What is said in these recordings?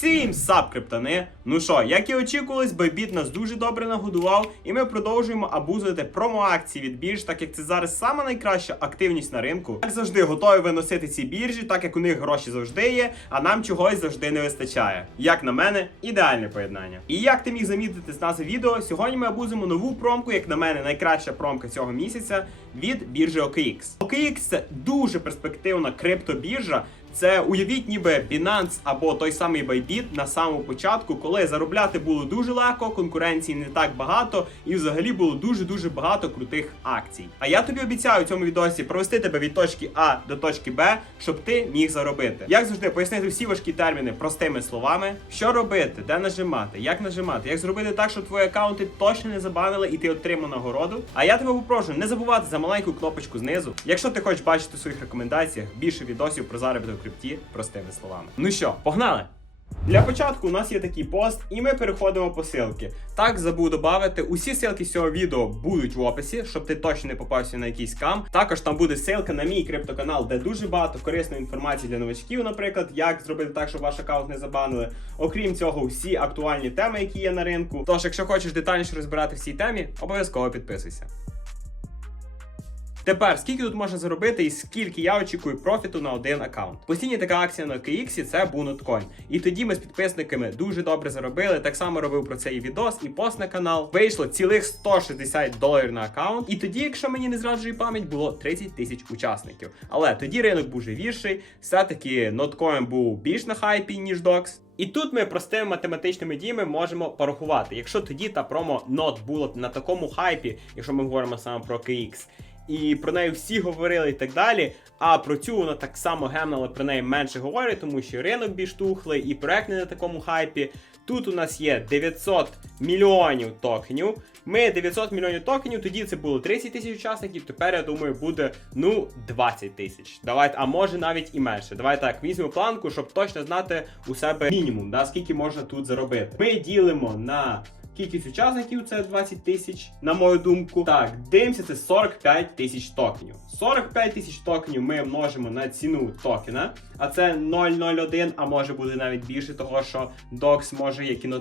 Всім сап, криптани! Ну що, як і очікувалось, Bybit нас дуже добре нагодував, і ми продовжуємо абузувати промо-акції від бірж, так як це зараз сама найкраща активність на ринку. Як завжди, готові виносити ці біржі, так як у них гроші завжди є, а нам чогось завжди не вистачає. Як на мене, ідеальне поєднання. І як ти міг замітити з назви відео, сьогодні ми абузимо нову промку, як на мене, найкраща промка цього місяця від біржі OKX. OKX це дуже перспективна криптобіржа. Це уявіть, ніби Binance або той самий Bybit на самому початку, коли заробляти було дуже легко, конкуренції не так багато, і взагалі було дуже дуже багато крутих акцій. А я тобі обіцяю у цьому відосі провести тебе від точки А до точки Б, щоб ти міг заробити. Як завжди, пояснити всі важкі терміни простими словами, що робити, де нажимати, як нажимати, як зробити так, щоб твої аккаунти точно не забанили і ти отримав нагороду. А я тебе попрошу не забувати за маленьку кнопочку знизу. Якщо ти хочеш бачити у своїх рекомендаціях більше відосів про заробіток крипті простими словами. Ну що, погнали! Для початку у нас є такий пост, і ми переходимо по ссылки. Так, забув додати, усі ссылки з цього відео будуть в описі, щоб ти точно не попався на якийсь скам. Також там буде ссылка на мій криптоканал, де дуже багато корисної інформації для новачків, наприклад, як зробити так, щоб ваш аккаунт не забанили. Окрім цього, всі актуальні теми, які є на ринку. Тож, якщо хочеш детальніше розбирати в цій темі, обов'язково підписуйся. Тепер скільки тут можна заробити і скільки я очікую профіту на один аккаунт. Постійна така акція на KX це Bunotcoin. І тоді ми з підписниками дуже добре заробили. Так само робив про це і відос, і пост на канал. Вийшло цілих 160 доларів на аккаунт. І тоді, якщо мені не зраджує пам'ять, було 30 тисяч учасників. Але тоді ринок був живіший. Все-таки Notcoin був більш на хайпі, ніж DOX. І тут ми простими математичними діями можемо порахувати. Якщо тоді та промо NOT було на такому хайпі, якщо ми говоримо саме про KX, і про неї всі говорили і так далі. А про цю вона так само гемна, але про неї менше говорить, тому що ринок більш тухлий і проект не на такому хайпі. Тут у нас є 900 мільйонів токенів. Ми 900 мільйонів токенів, тоді це було 30 тисяч учасників. Тепер я думаю, буде ну 20 тисяч. Давайте, а може навіть і менше. Давайте так візьмемо планку, щоб точно знати у себе мінімум, да, скільки можна тут заробити. Ми ділимо на Кількість учасників це 20 тисяч, на мою думку. Так, дивимося, це 45 тисяч токенів. 45 тисяч токенів ми множимо на ціну токена, а це 0,01, а може бути навіть більше, того що DOX може, як і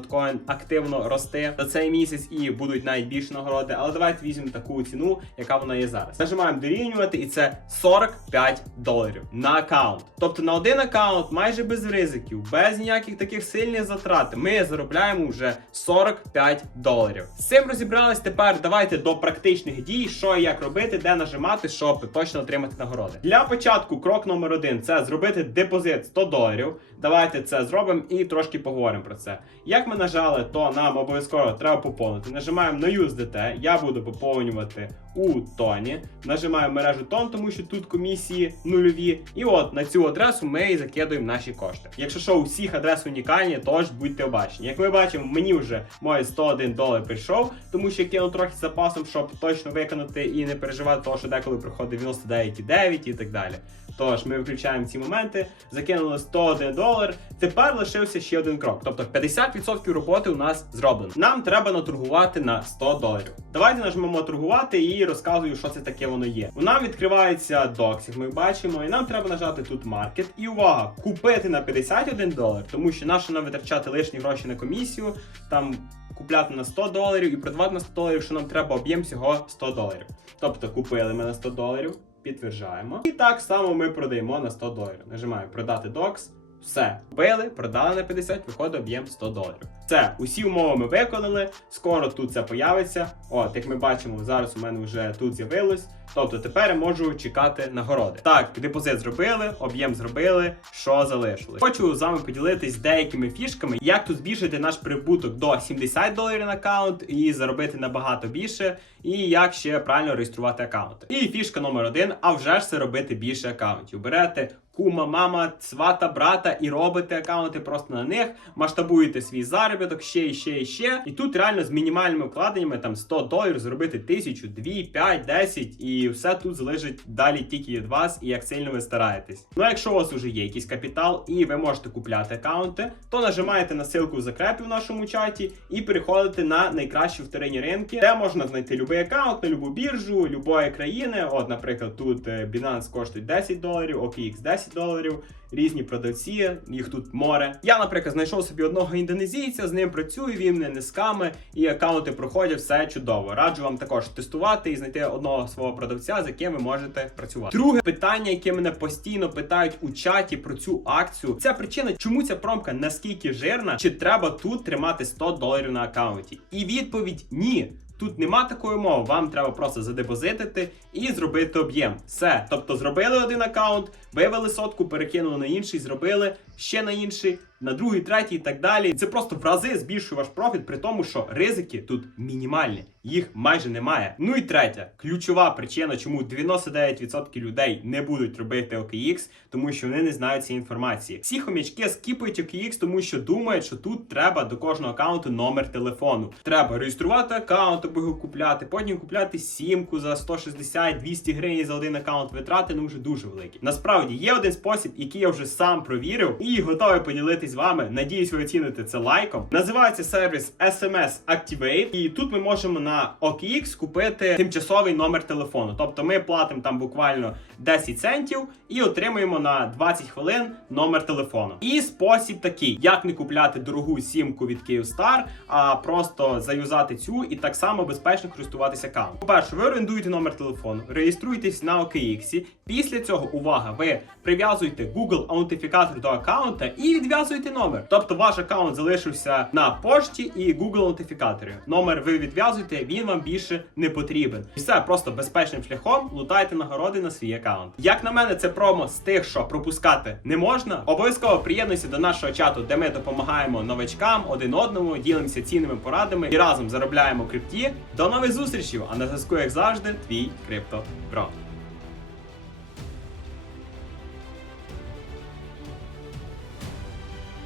активно рости за цей місяць і будуть навіть більше нагороди. Але давайте візьмемо таку ціну, яка вона є зараз. Нажимаємо дорівнювати, і це 45 доларів на аккаунт. Тобто на один аккаунт, майже без ризиків, без ніяких таких сильних затрат, ми заробляємо вже 45 доларів. З цим розібрались. Тепер давайте до практичних дій, що і як робити, де нажимати, щоб точно отримати нагороди. Для початку крок номер один це зробити депозит 100 доларів. Давайте це зробимо і трошки поговоримо про це. Як ми нажали, то нам обов'язково треба поповнити. Нажимаємо на USDT, я буду поповнювати у тоні. Нажимаємо мережу тон, тому що тут комісії нульові. І от на цю адресу ми і закидуємо наші кошти. Якщо що, усіх адрес унікальні, тож будьте обачні. Як ми бачимо, мені вже моє 101 долар прийшов, тому що я кинув трохи з запасом, щоб точно виконати і не переживати, того, що деколи приходить 99,9 і так далі. Тож ми виключаємо ці моменти, закинули 101 долар. Тепер лишився ще один крок. Тобто 50% роботи у нас зроблено. Нам треба наторгувати на 100 доларів. Давайте нажмемо торгувати і розказую, що це таке воно є. У нам відкривається докс, як ми бачимо, і нам треба нажати тут маркет. І увага! Купити на 51 долар, тому що нащо нам витрачати лишні гроші на комісію, там купляти на 100 доларів і продавати на 100 доларів, що нам треба об'єм всього 100 доларів. Тобто купили ми на 100 доларів. Підтверджаємо. І так само ми продаємо на 100 доларів. Нажимаю продати докс. Все, купили, продали на 50, виходить об'єм 100 доларів. Все, усі умови ми виконали. Скоро тут це появиться. От, як ми бачимо, зараз у мене вже тут з'явилось. Тобто тепер я можу чекати нагороди. Так, депозит зробили, об'єм зробили, що залишилось. Хочу з вами поділитись деякими фішками, як тут збільшити наш прибуток до 70 доларів на аккаунт і заробити набагато більше, і як ще правильно реєструвати аккаунти. І фішка номер один, а вже ж це робити більше аккаунтів. Берете кума, мама, свата, брата і робите аккаунти просто на них, масштабуєте свій заробіток ще і ще і ще. І тут реально з мінімальними вкладеннями там 100 доларів зробити 1000, 2, 5, 10 і все тут залежить далі тільки від вас і як сильно ви стараєтесь. Ну а якщо у вас вже є якийсь капітал і ви можете купляти аккаунти, то нажимаєте на ссылку в закрепі в нашому чаті і переходите на найкращі вторинні ринки, де можна знайти будь-який аккаунт на любу біржу, любої країни. От, наприклад, тут е, Binance коштує 10 доларів, OKX 10 10 доларів. Різні продавці, їх тут море. Я, наприклад, знайшов собі одного індонезійця, з ним працюю, він не сками, і аккаунти проходять все чудово. Раджу вам також тестувати і знайти одного свого продавця, з яким ви можете працювати. Друге питання, яке мене постійно питають у чаті про цю акцію, це причина, чому ця промка наскільки жирна, чи треба тут тримати 100 доларів на аккаунті? І відповідь ні. Тут нема такої мови, вам треба просто задепозитити і зробити об'єм. Все. Тобто зробили один аккаунт, вивели сотку, перекинули на інший, зробили ще на інший, на другий, третій і так далі. Це просто в рази збільшує ваш профіт, при тому, що ризики тут мінімальні, їх майже немає. Ну і третя, ключова причина, чому 99% людей не будуть робити OKX, тому що вони не знають цієї інформації. Всі хомячки скіпають OKX, тому що думають, що тут треба до кожного аккаунту номер телефону. Треба реєструвати аккаунт, аби його купляти, потім купляти сімку за 160-200 гривень за один аккаунт. Витрати ну вже дуже великі. Насправді є один спосіб, який я вже сам провірив і готовий поділитись з вами. Надіюсь, ви оціните це лайком. Називається сервіс SMS Activate, і тут ми можемо на OKX купити тимчасовий номер телефону. Тобто ми платимо там буквально 10 центів і отримуємо на 20 хвилин номер телефону. І спосіб такий, як не купляти дорогу сімку від Kyivstar, а просто заюзати цю і так само безпечно користуватися аккаунтом. По-перше, ви орендуєте номер телефону, реєструєтесь на OKX. Після цього, увага, ви прив'язуєте Google аутентифікатор до аккаунта і відв'язуєте номер. Тобто ваш аккаунт залишився на пошті і Google аутентифікаторі. Номер ви відв'язуєте, він вам більше не потрібен. І все просто безпечним шляхом лутайте нагороди на свій аккаунт. Як на мене, це промо з тих, що пропускати не можна. Обов'язково приєднуйся до нашого чату, де ми допомагаємо новачкам один одному, ділимося цінними порадами і разом заробляємо крипті. До нових зустрічей! А на зв'язку, як завжди, твій крипто Бро.